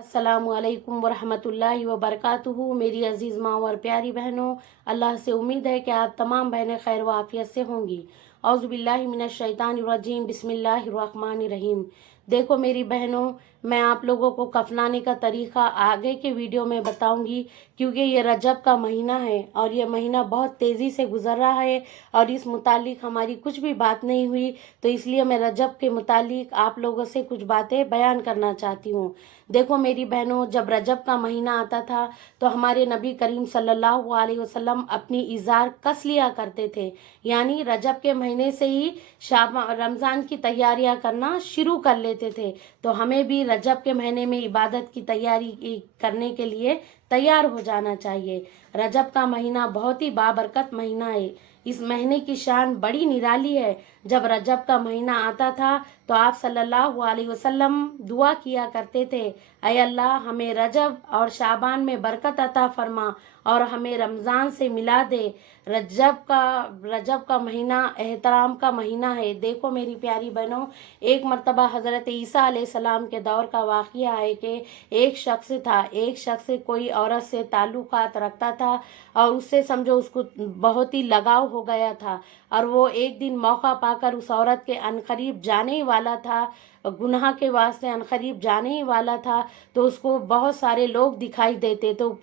अस्सलामुअलैकुम वरहमतुल्लाहि वबरकातुहू। मेरी अजीज़ माँ और प्यारी बहनों, अल्लाह से उम्मीद है कि आप तमाम बहनें खैर व आफियत से होंगी। औज़ु बिल्लाहि मिनश शैतानिर रजीम, बिस्मिल्लाहिर रहमानिर रहीम। देखो मेरी बहनों, मैं आप लोगों को कफनाने का तरीक़ा आगे के वीडियो में बताऊंगी, क्योंकि ये रजब का महीना है और ये महीना बहुत तेज़ी से गुज़र रहा है और इस मुतालिक हमारी कुछ भी बात नहीं हुई, तो इसलिए मैं रजब के मुतालिक आप लोगों से कुछ बातें बयान करना चाहती हूँ। देखो मेरी बहनों, जब रजब का महीना आता था तो हमारे नबी करीम सल्लल्लाहु अलैहि वसल्लम अपनी इज़ार कस लिया करते थे, यानी रजब के महीने से ही रमज़ान की तैयारियां करना शुरू कर लेते थे। तो हमें भी रजब के महीने में इबादत की तैयारी करने के लिए तैयार हो जाना चाहिए। रजब का महीना बहुत ही बाबरकत महीना है। इस महीने की शान बड़ी निराली है। जब रजब का महीना आता था तो आप सल्लल्लाहु अलैहि वसल्लम दुआ किया करते थे, ऐ अल्लाह हमें रजब और शाबान में बरकत अता फरमा और हमें रमज़ान से मिला दे। रजब का महीना एहतराम का महीना है। देखो मेरी प्यारी बहनों, एक मर्तबा हज़रत ईसा अलैहिस्सलाम के दौर का वाक़या है कि एक शख्स कोई औरत से ताल्लुकात रखता था और उससे समझो उसको बहुत ही लगाव हो गया था, और वो एक दिन मौका पाकर उस औरत के अनकरीब जाने ही वाला था, गुनाह के वास्ते अनकरीब जाने ही वाला था। तो उसको बहुत सारे लोग दिखाई देते, तो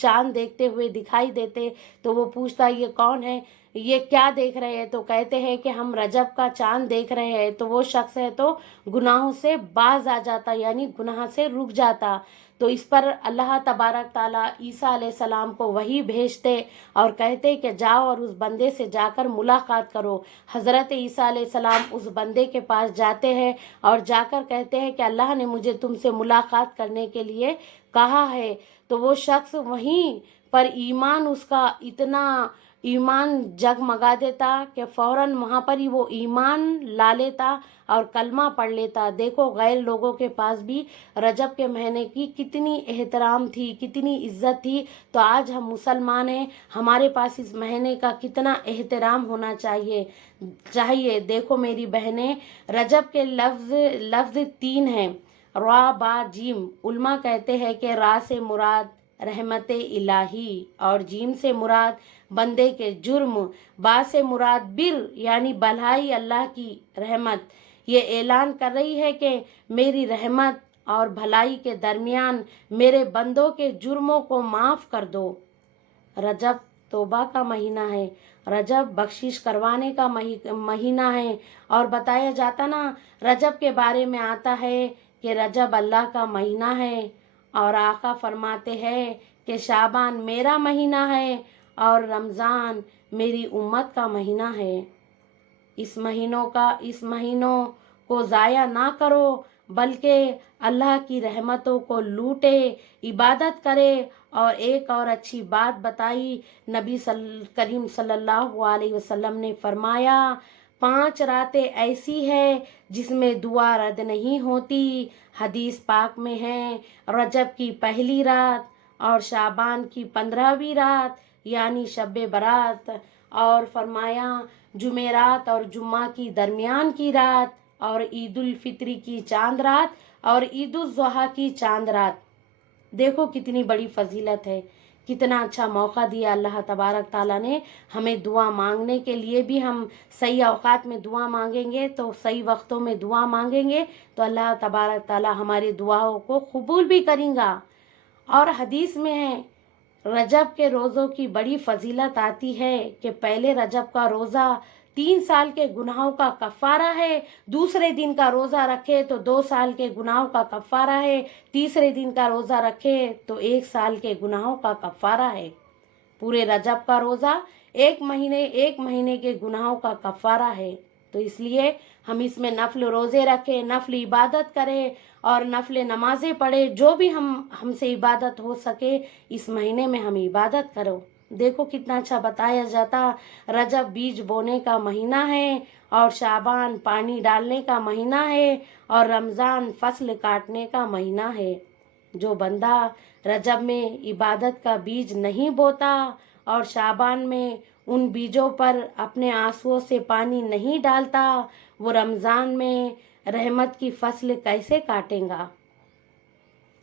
चांद देखते हुए दिखाई देते। तो वो पूछता, ये कौन है, ये क्या देख रहे हैं? तो कहते हैं कि हम रजब का चांद देख रहे हैं। तो वो शख्स है तो गुनाहों से बाज आ जाता, यानी गुनाह से रुक जाता। तो इस पर अल्लाह तबारक ताला ईसा अलैहिस्सलाम को वही भेजते और कहते कि जाओ और उस बंदे से जाकर मुलाकात करो। हज़रत ईसा अलैहिस्सलाम उस बंदे के पास जाते हैं और जाकर कहते हैं कि अल्लाह ने मुझे तुमसे मुलाकात करने के लिए कहा है। तो वो शख्स वहीं पर ईमान जगमगा देता कि फ़ौरन वहाँ पर ही वो ईमान ला लेता और कलमा पढ़ लेता। देखो गैर लोगों के पास भी रजब के महीने की कितनी एहतराम थी, कितनी इज्जत थी, तो आज हम मुसलमान हैं, हमारे पास इस महीने का कितना एहतराम होना चाहिए। देखो मेरी बहनें, रजब के लफ्ज़ 3 हैं, रा बा जीम। उल्मा कहते हैं कि रा से मुराद रहमत इलाही और जीम से मुराद बंदे के जुर्म, बा से मुराद बिर यानी भलाई, अल्लाह की रहमत। ये ऐलान कर रही है कि मेरी रहमत और भलाई के दरमियान मेरे बंदों के जुर्मों को माफ़ कर दो। रजब तौबा का महीना है, रजब बख्शिश करवाने का महीना है। और बताया जाता ना, रजब के बारे में आता है कि रजब अल्लाह का महीना है और आका फरमाते हैं कि शाबान मेरा महीना है और रमज़ान मेरी उम्मत का महीना है। इस महीनों को ज़ाया ना करो, बल्कि अल्लाह की रहमतों को लूटे, इबादत करे। और एक और अच्छी बात बताई, नबी करीम सल्लल्लाहु अलैहि वसल्लम ने फरमाया, 5 रातें ऐसी है जिसमें दुआ रद्द नहीं होती। हदीस पाक में है, रजब की पहली रात और शाबान की 15वीं रात यानी शब्बे बरात, और फरमाया जुमेरात और जुम्मा की दरमियान की रात, और ईद उल फित्री की चांद रात और ईद उल ज़ुहा की चांद रात। देखो कितनी बड़ी फजीलत है, कितना अच्छा मौका दिया अल्लाह तबारक ताला ने हमें दुआ मांगने के लिए भी। हम सही औकात में दुआ मांगेंगे, तो सही वक्तों में दुआ मांगेंगे, तो अल्लाह तबारक ताला हमारी दुआओं को कबूल भी करेगा। और हदीस में है, रजब के रोज़ों की बड़ी फजीलत आती है कि पहले रजब का रोज़ा 3 साल के गुनाहों का कफ़ारा है, दूसरे दिन का रोज़ा रखे तो 2 साल के गुनाहों का कफ़ारा है, तीसरे दिन का रोज़ा रखे तो 1 साल के गुनाहों का कफ़ारा है। पूरे रजब का रोज़ा एक महीने के गुनाहों का कफ़ारा है। तो इसलिए हम इसमें नफल रोज़े रखें, नफल इबादत करें और नफल नमाज़ें पढ़ें। जो भी हमसे इबादत हो सके इस महीने में हम इबादत करो। देखो कितना अच्छा बताया जाता, रजब बीज बोने का महीना है और शाबान पानी डालने का महीना है और रमज़ान फसल काटने का महीना है। जो बंदा रजब में इबादत का बीज नहीं बोता और शाबान में उन बीजों पर अपने आंसुओं से पानी नहीं डालता, वो रमज़ान में रहमत की फसल कैसे काटेगा।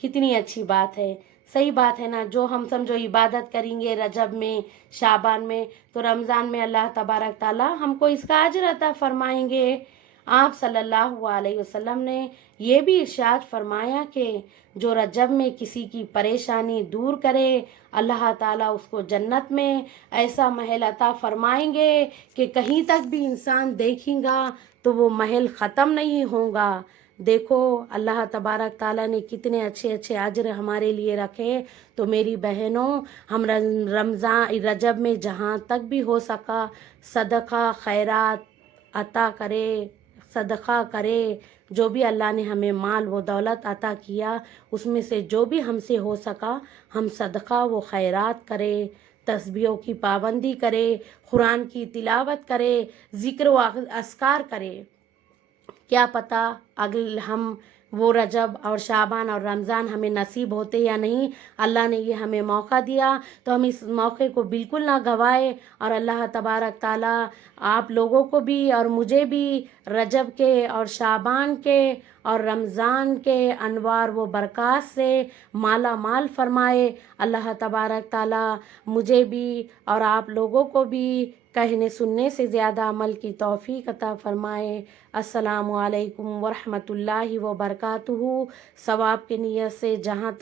کتنی اچھی بات ہے، صحیح بات ہے نا. جو ہم سمجھو عبادت کریں گے رجب میں، شعبان میں، تو رمضان میں اللہ تبارک تعالیٰ ہم کو اس کا اجر عطا فرمائیں گے. آپ صلی اللہ علیہ وسلم نے یہ بھی ارشاد فرمایا کہ جو رجب میں کسی کی پریشانی دور کرے، اللہ تعالیٰ اس کو جنت میں ایسا محل عطا فرمائیں گے کہ کہیں تک بھی انسان دیکھیں گا تو وہ محل ختم نہیں ہوگا. دیکھو اللہ تبارک تعالیٰ نے کتنے اچھے اچھے اجر ہمارے لیے رکھے. تو میری بہنوں، ہم رمضان رجب میں جہاں تک بھی ہو سکا صدقہ خیرات عطا کرے، صدقہ کرے. جو بھی اللہ نے ہمیں مال و دولت عطا کیا اس میں سے جو بھی ہم سے ہو سکا ہم صدقہ و خیرات کرے، تسبیحوں کی پابندی کرے، قرآن کی تلاوت کرے، ذکر و اذکار کرے. کیا پتہ اگل ہم وہ رجب اور شعبان اور رمضان ہمیں نصیب ہوتے یا نہیں. اللہ نے یہ ہمیں موقع دیا تو ہم اس موقع کو بالکل نہ گوائے. اور اللہ تبارک تعالیٰ آپ لوگوں کو بھی اور مجھے بھی رجب کے اور شعبان کے اور رمضان کے انوار و برکات سے مالا مال فرمائے. اللہ تبارک تعالیٰ مجھے بھی اور آپ لوگوں کو بھی کہنے سننے سے زیادہ عمل کی توفیق عطا فرمائے. السلام علیکم ورحمۃ اللہ وبرکاتہ. ثواب کی نیت سے جہاں تک